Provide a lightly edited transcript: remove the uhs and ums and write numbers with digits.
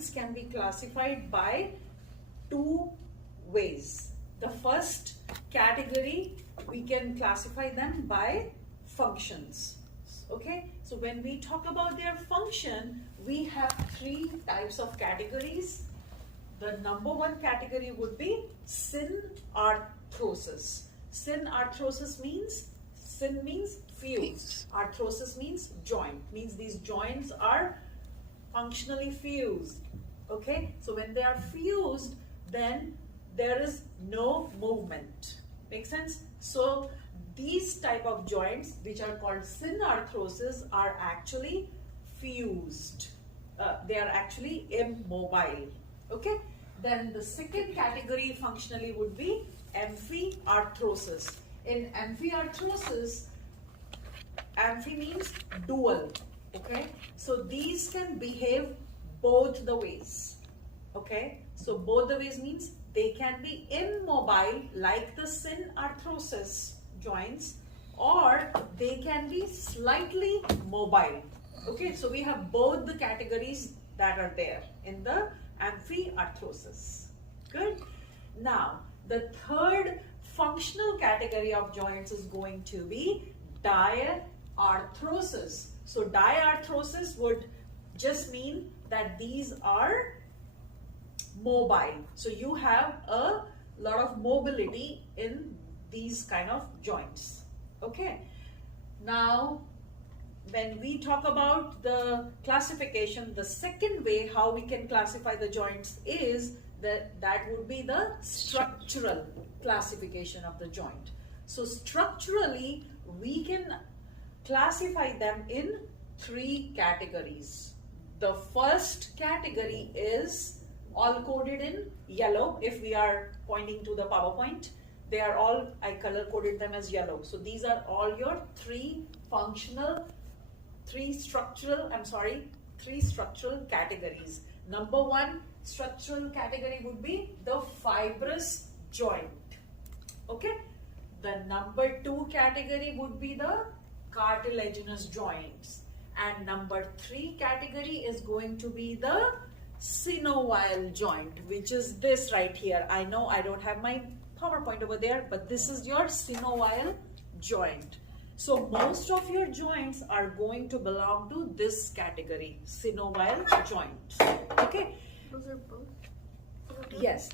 joints can be classified by two ways. The first category, we can classify them by functions. Okay, so when we talk about their function, we have three types of categories. The number one category would be synarthrosis. Synarthrosis means, syn means fused, arthrosis means joint, means these joints are functionally fused. Okay, so when they are fused, then there is no movement. Make sense? So these type of joints, which are called synarthrosis, are actually fused. They are actually immobile. Okay, then the second category functionally would be amphiarthrosis. In amphiarthrosis, amphi means dual. Okay, so these can behave both the ways. Okay, so both the ways means they can be immobile like the synarthrosis joints, or they can be slightly mobile. Okay, so we have both the categories that are there in the amphiarthrosis. Good. Now, the third functional category of joints is going to be diarthrosis. So diarthrosis would just mean that these are mobile. So you have a lot of mobility in these kind of joints. Okay. Now, when we talk about the classification, the second way how we can classify the joints is that would be the structural classification of the joint. So structurally, we can classify them in three categories. The first category is all coded in yellow. If we are pointing to the PowerPoint, they are all, I color coded them as yellow. So these are all your three structural categories. Number one structural category would be the fibrous joint. Okay. The number two category would be the cartilaginous joints. And number three category is going to be the synovial joint, which is this right here. I know I don't have my PowerPoint over there, but this is your synovial joint. So most of your joints are going to belong to this category, synovial joints. Okay. Those are both? Yes.